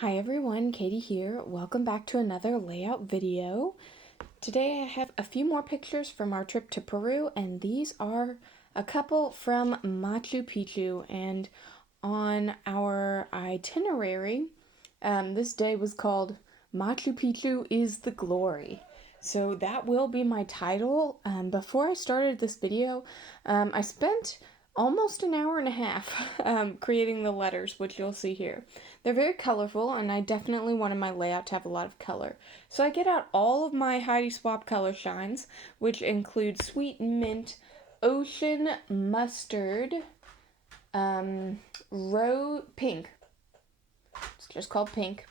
Hi everyone, Katie here. Welcome back to another layout video. Today I have a few more pictures from our trip to Peru, and these are a couple from Machu Picchu. And on our itinerary, this day was called Machu Picchu is the Glory. So that will be my title. Before I started this video, I spent almost an hour and a half creating the letters, which you'll see here. They're very colorful, and I definitely wanted my layout to have a lot of color. So I get out all of my Heidi Swap color shines, which include sweet mint, ocean mustard, pink. It's just called pink,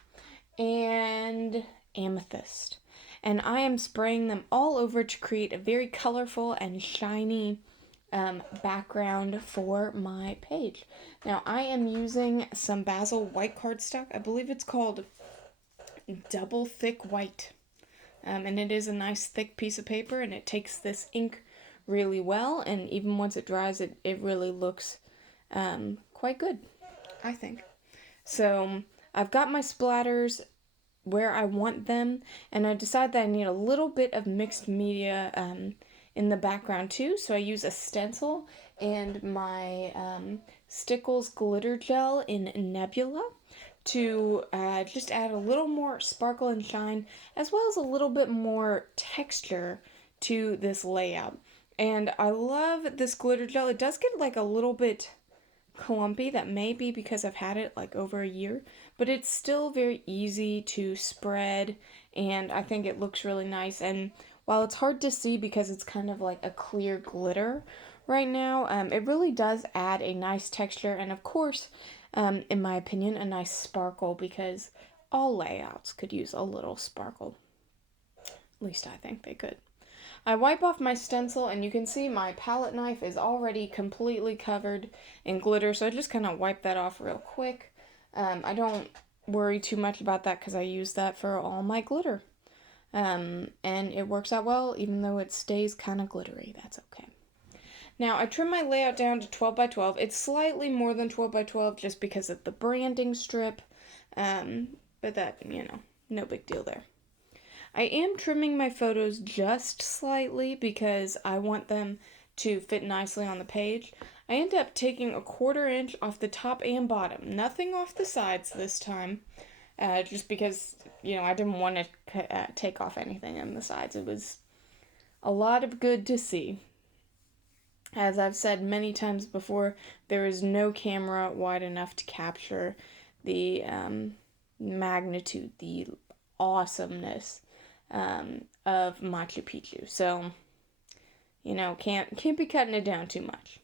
and amethyst. And I am spraying them all over to create a very colorful and shiny background for my page. Now I am using some basil white cardstock. I believe it's called double thick white. And it is a nice thick piece of paper, and it takes this ink really well, and even once it dries, it really looks quite good, I think. So I've got my splatters where I want them, and I decided that I need a little bit of mixed media in the background too, so I use a stencil and my Stickles glitter gel in Nebula to just add a little more sparkle and shine, as well as a little bit more texture to this layout. And I love this glitter gel. It does get like a little bit clumpy. That may be because I've had it like over a year, but it's still very easy to spread, and I think it looks really nice. And while it's hard to see because it's kind of like a clear glitter right now, it really does add a nice texture, and of course, in my opinion, a nice sparkle, because all layouts could use a little sparkle. At least I think they could. I wipe off my stencil, and you can see my palette knife is already completely covered in glitter, so I just kind of wipe that off real quick. I don't worry too much about that because I use that for all my glitter. And it works out well, even though it stays kind of glittery. That's okay. Now, I trim my layout down to 12 by 12. It's slightly more than 12 by 12 just because of the branding strip, but that, no big deal there. I am trimming my photos just slightly because I want them to fit nicely on the page. I end up taking a 1/4 inch off the top and bottom, nothing off the sides this time, just because, I didn't want to take off anything on the sides. It was a lot of good to see. As I've said many times before, there is no camera wide enough to capture the magnitude, the awesomeness of Machu Picchu. So, can't be cutting it down too much.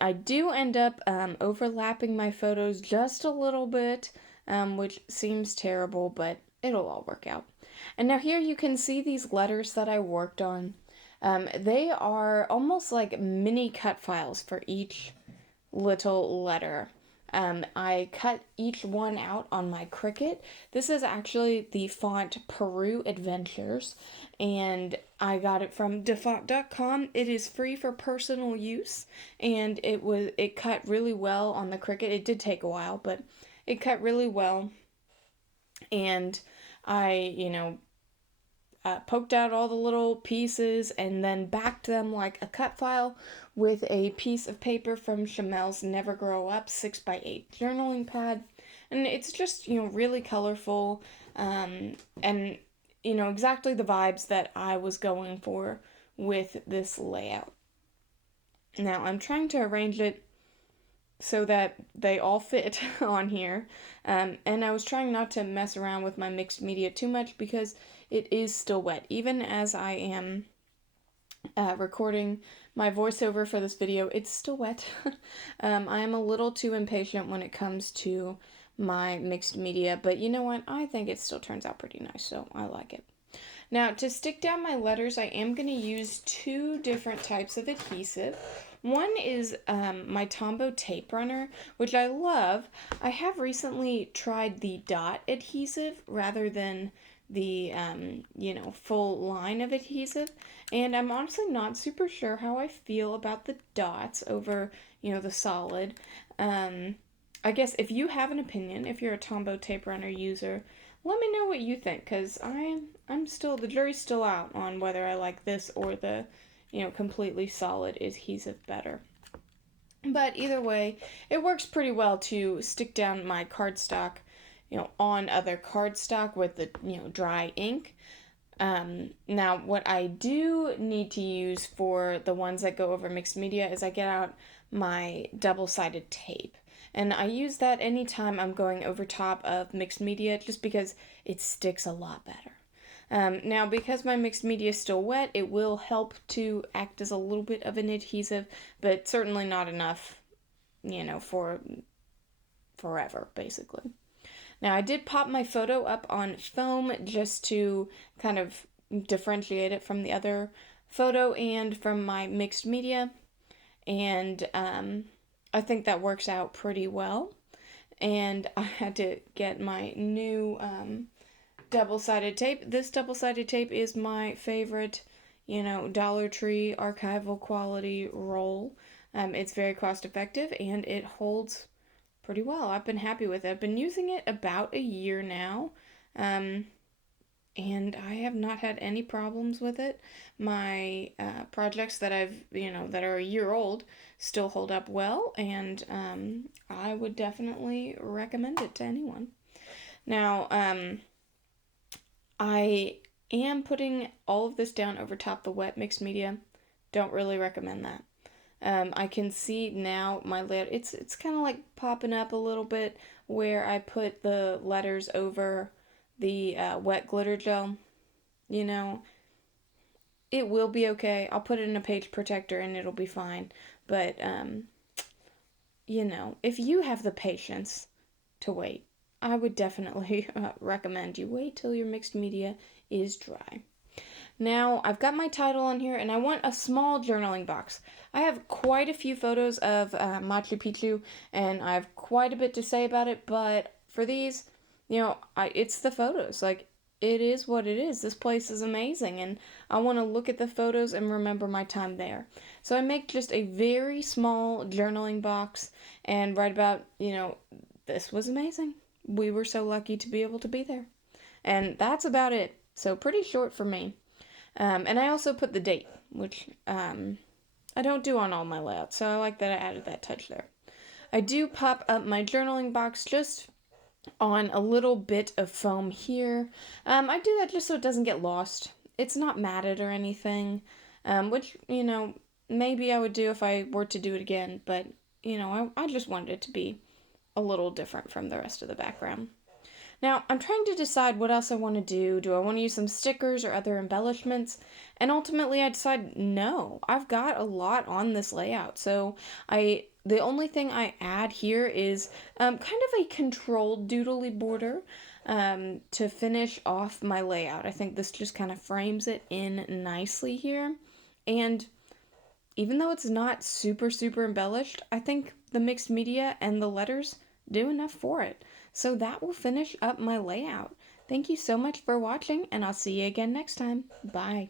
I do end up overlapping my photos just a little bit, which seems terrible, but it'll all work out. And now here you can see these letters that I worked on. They are almost like mini cut files for each little letter. I cut each one out on my Cricut. This is actually the font Peru Adventures, and I got it from defont.com. It is free for personal use, and it cut really well on the Cricut. It did take a while, but it cut really well, and I poked out all the little pieces and then backed them like a cut file with a piece of paper from Chamel's Never Grow Up 6x8 journaling pad. And it's just, really colorful, and, exactly the vibes that I was going for with this layout. Now, I'm trying to arrange it so that they all fit on here. And I was trying not to mess around with my mixed media too much because it is still wet. Even as I am recording my voiceover for this video, it's still wet. I am a little too impatient when it comes to my mixed media, but you know what? I think it still turns out pretty nice, so I like it. Now, to stick down my letters, I am going to use 2 different types of adhesive. One is my Tombow tape runner, which I love. I have recently tried the dot adhesive rather than the, full line of adhesive, and I'm honestly not super sure how I feel about the dots over, the solid. I guess if you have an opinion, if you're a Tombow tape runner user, let me know what you think, because I'm still, the jury's still out on whether I like this or the, completely solid adhesive better. But either way, it works pretty well to stick down my cardstock, on other cardstock with the, dry ink. Now, what I do need to use for the ones that go over mixed media is I get out my double-sided tape. And I use that anytime I'm going over top of mixed media just because it sticks a lot better. Now, because my mixed media is still wet, it will help to act as a little bit of an adhesive, but certainly not enough, for forever, basically. Now, I did pop my photo up on foam just to kind of differentiate it from the other photo and from my mixed media, and I think that works out pretty well. And I had to get my new double-sided tape. This double-sided tape is my favorite, Dollar Tree archival quality roll. It's very cost-effective, and it holds pretty well. I've been happy with it. I've been using it about a year now, and I have not had any problems with it. My projects that that are a year old still hold up well, and I would definitely recommend it to anyone. Now, I am putting all of this down over top the wet mixed media. Don't really recommend that. I can see now my layout. It's kind of like popping up a little bit where I put the letters over the wet glitter gel. It will be okay. I'll put it in a page protector and it'll be fine. But if you have the patience to wait, I would definitely recommend you wait till your mixed media is dry. Now, I've got my title on here, and I want a small journaling box. I have quite a few photos of Machu Picchu, and I have quite a bit to say about it, but for these, it's the photos. Like, it is what it is. This place is amazing, and I want to look at the photos and remember my time there. So I make just a very small journaling box and write about, this was amazing. We were so lucky to be able to be there. And that's about it. So pretty short for me. And I also put the date, which I don't do on all my layouts, so I like that I added that touch there. I do pop up my journaling box just on a little bit of foam here. I do that just so it doesn't get lost. It's not matted or anything, which, maybe I would do if I were to do it again, but, I just wanted it to be a little different from the rest of the background. Now, I'm trying to decide what else I want to do. Do I want to use some stickers or other embellishments? And ultimately, I decide no. I've got a lot on this layout. So the only thing I add here is kind of a controlled doodly border to finish off my layout. I think this just kind of frames it in nicely here. And even though it's not super, super embellished, I think the mixed media and the letters do enough for it. So that will finish up my layout. Thank you so much for watching, and I'll see you again next time. Bye.